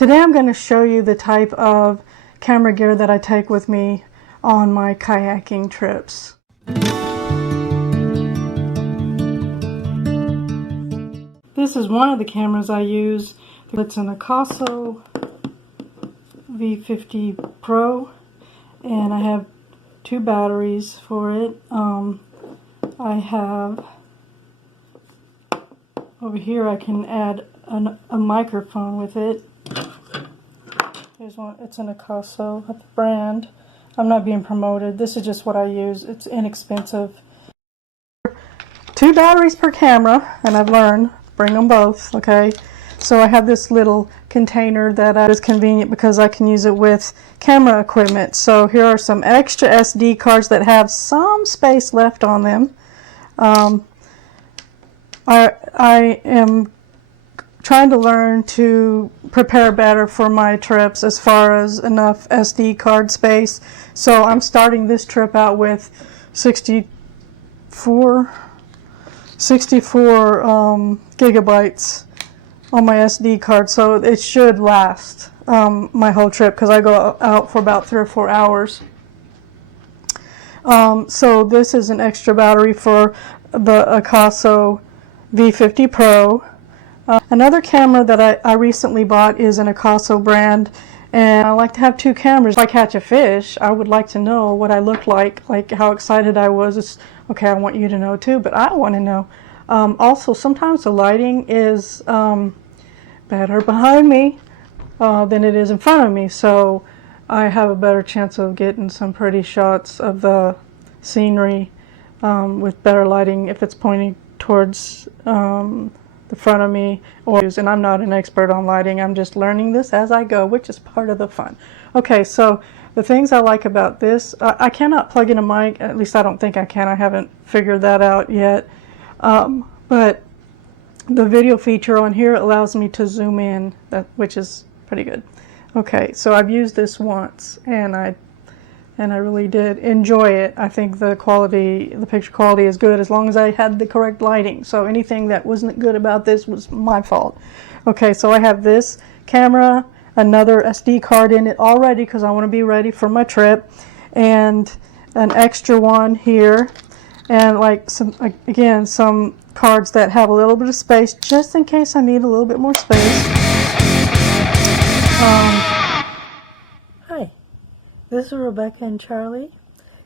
Today I'm going to show you the type of camera gear that I take with me on my kayaking trips. This is one of the cameras I use. It's an Akaso V50 Pro, and I have two batteries for it. I have over here, I can add a microphone with it. Here's one. It's an Akaso brand. I'm not being promoted. This is just what I use. It's inexpensive. Two batteries per camera, and I've learned bring them both. Okay, so I have this little container that is convenient because I can use it with camera equipment. So here are some extra SD cards that have some space left on them. I am trying to learn to prepare better for my trips as far as enough SD card space. So I'm starting this trip out with 64 gigabytes on my SD card, so it should last my whole trip because I go out for about 3 or 4 hours. So this is an extra battery for the Akaso V50 Pro. Another camera that I recently bought is an Akaso brand, and I like to have two cameras. If I catch a fish, I would like to know what I look like how excited I was. It's, okay, I want you to know too, but I want to know. Also, sometimes the lighting is better behind me than it is in front of me, so I have a better chance of getting some pretty shots of the scenery with better lighting if it's pointing towards the front of me. And I'm not an expert on lighting. I'm just learning this as I go, which is part of the fun. Okay, so the things I like about this, I cannot plug in a mic. At least I don't think I can. I haven't figured that out yet. But the video feature on here allows me to zoom in, which is pretty good. Okay, so I've used this once, and I really did enjoy it. I think the picture quality is good as long as I had the correct lighting. So anything that wasn't good about this was my fault. Okay, so I have this camera, another SD card in it already because I want to be ready for my trip, and an extra one here, and some cards that have a little bit of space just in case I need a little bit more space. Hi. This is Rebecca and Charlie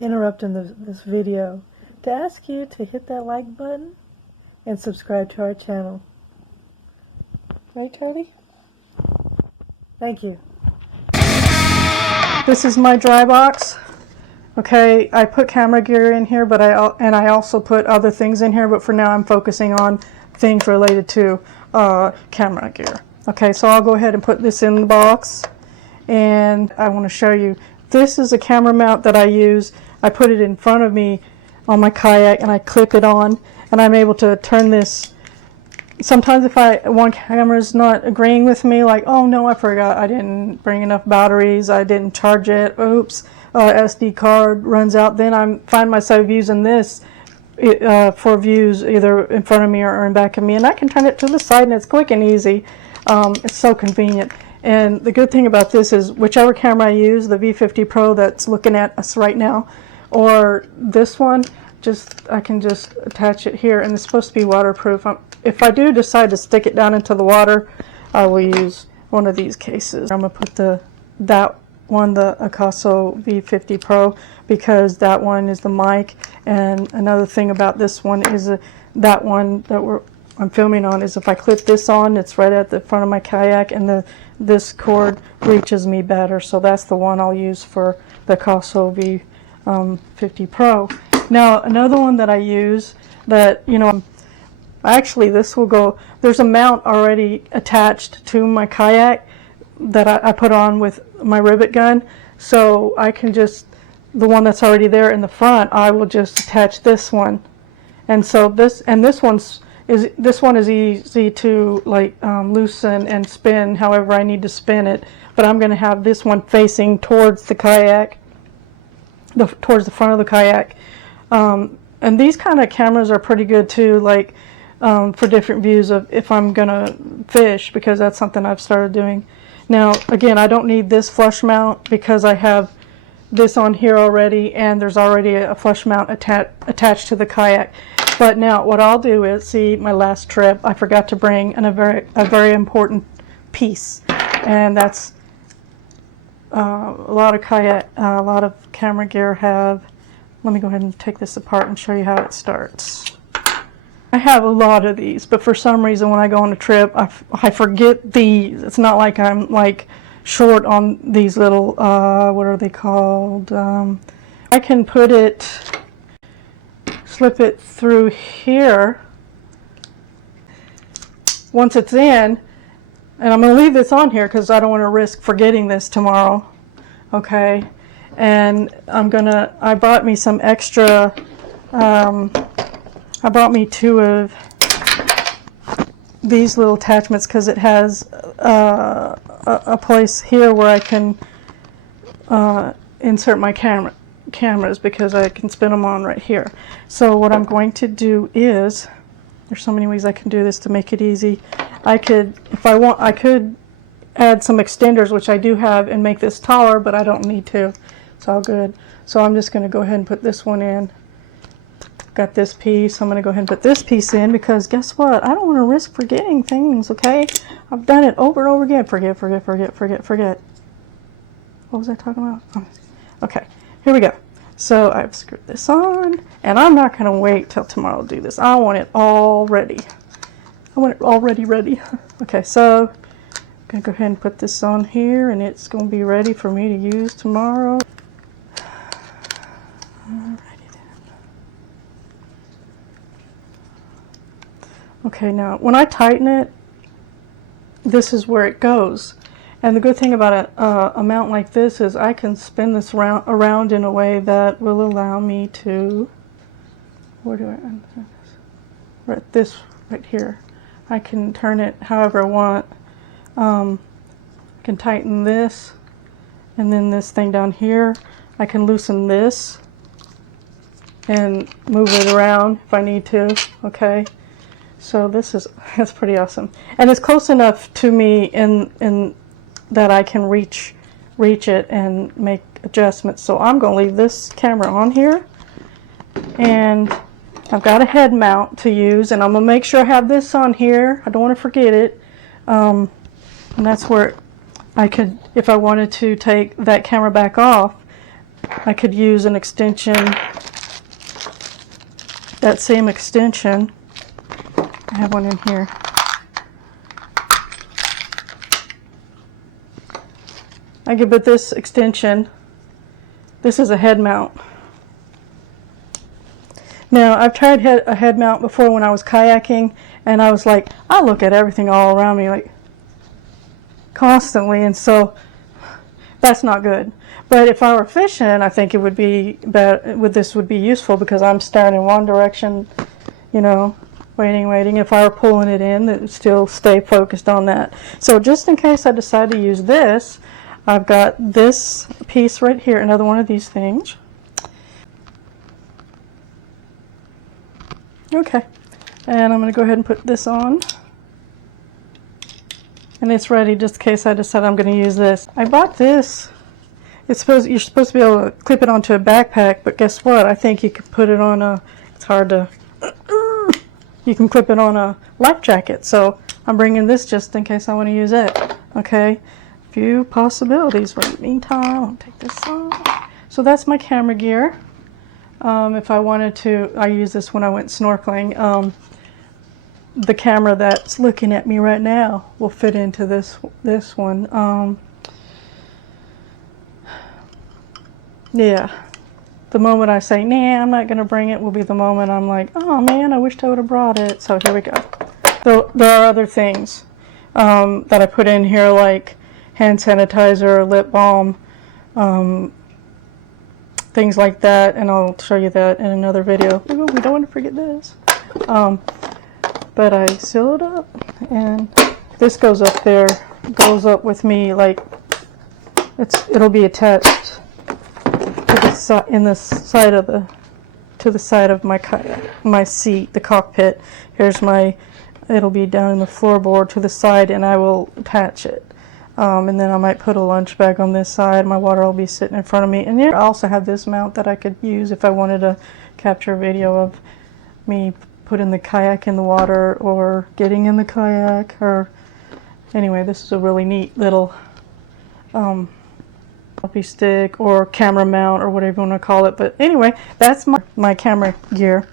interrupting this video to ask you to hit that like button and subscribe to our channel. Right, Charlie? Thank you. This is my dry box. Okay, I put camera gear in here, but I also put other things in here, but for now I'm focusing on things related to camera gear. Okay, so I'll go ahead and put this in the box, and I want to show you. This is a camera mount that I use. I put it in front of me on my kayak and I clip it on, and I'm able to turn this. Sometimes if one camera's not agreeing with me, like, oh no, I forgot, I didn't bring enough batteries, I didn't charge it, oops, SD card runs out, then I find myself using this for views either in front of me or in back of me, and I can turn it to the side and it's quick and easy. It's so convenient. And the good thing about this is whichever camera I use, the V50 Pro that's looking at us right now, or this one, I can just attach it here, and it's supposed to be waterproof. If I do decide to stick it down into the water, I will use one of these cases. I'm going to put that one, the Akaso V50 Pro, because that one is the mic. And another thing about this one is that one that I'm filming on is if I clip this on, it's right at the front of my kayak, and this cord reaches me better. So that's the one I'll use for the Akaso V50 Pro. Now another one that I use that, actually this will go, there's a mount already attached to my kayak that I put on with my rivet gun. So I can the one that's already there in the front, I will just attach this one. And so this one is easy to loosen and spin however I need to spin it, but I'm going to have this one facing towards the kayak, towards the front of the kayak. And these kind of cameras are pretty good too, for different views of if I'm going to fish, because that's something I've started doing. Now, again, I don't need this flush mount because I have this on here already, and there's already a flush mount attached to the kayak. But now what I'll do is, see, my last trip, I forgot to bring a very important piece, and that's a lot of camera gear have. Let me go ahead and take this apart and show you how it starts. I have a lot of these, but for some reason when I go on a trip, I forget these. It's not like I'm like short on these little, what are they called? I can put it, slip it through here once it's in, and I'm going to leave this on here because I don't want to risk forgetting this tomorrow. Okay, and I bought me some extra, I bought me 2 of these little attachments because it has a place here where I can insert my cameras because I can spin them on right here. So what I'm going to do is, there's so many ways I can do this to make it easy. I could, if I want, I could add some extenders, which I do have, and make this taller, but I don't need to. It's all good. So I'm just going to go ahead and put this one in. Got this piece. I'm going to go ahead and put this piece in because guess what? I don't want to risk forgetting things, okay? I've done it over and over again. Forget. What was I talking about? Oh. Okay, here we go. So I've screwed this on, and I'm not going to wait till tomorrow to do this. I want it all ready. I want it already ready. Okay, so I'm going to go ahead and put this on here, and it's going to be ready for me to use tomorrow. Okay, now when I tighten it, this is where it goes. And the good thing about a mount like this is I can spin this around in a way that will allow me to, where do I end this? Right here. I can turn it however I want. I can tighten this, and then this thing down here. I can loosen this and move it around if I need to, okay? So that's pretty awesome. And it's close enough to me in that I can reach it and make adjustments. So I'm going to leave this camera on here, and I've got a head mount to use, and I'm going to make sure I have this on here. I don't want to forget it. And that's where I could, if I wanted to take that camera back off, I could use an extension, that same extension. I have one in here. I could put this extension. This is a head mount. Now, I've tried a head mount before when I was kayaking, and I was like, I look at everything all around me like constantly, and so that's not good. But if I were fishing, I think it would be better. This would be useful because I'm staring in one direction, you know, waiting. If I were pulling it in, it would still stay focused on that. So just in case I decide to use this, I've got this piece right here, another one of these things. Okay, and I'm going to go ahead and put this on. And it's ready just in case I decide I'm going to use this. I bought this. You're supposed to be able to clip it onto a backpack, but guess what? I think you can put it on a, it's hard to, you can clip it on a life jacket. So I'm bringing this just in case I want to use it. Okay, few possibilities, but in the meantime, I'll take this off. So that's my camera gear. If I wanted to, I use this when I went snorkeling. The camera that's looking at me right now will fit into this one. Yeah, the moment I say, nah, I'm not going to bring it, will be the moment I'm like, oh man, I wished I would have brought it. So here we go. So there are other things that I put in here, like hand sanitizer, lip balm, things like that, and I'll show you that in another video. Ooh, we don't want to forget this. But I seal it up, and this goes up there, goes up with me, like it'll be attached to the side of my seat, the cockpit. Here's it'll be down in the floorboard to the side, and I will attach it. And then I might put a lunch bag on this side. My water will be sitting in front of me. And yeah, I also have this mount that I could use if I wanted to capture a video of me putting the kayak in the water or getting in the kayak. Or anyway, this is a really neat little selfie stick or camera mount or whatever you want to call it. But anyway, that's my camera gear.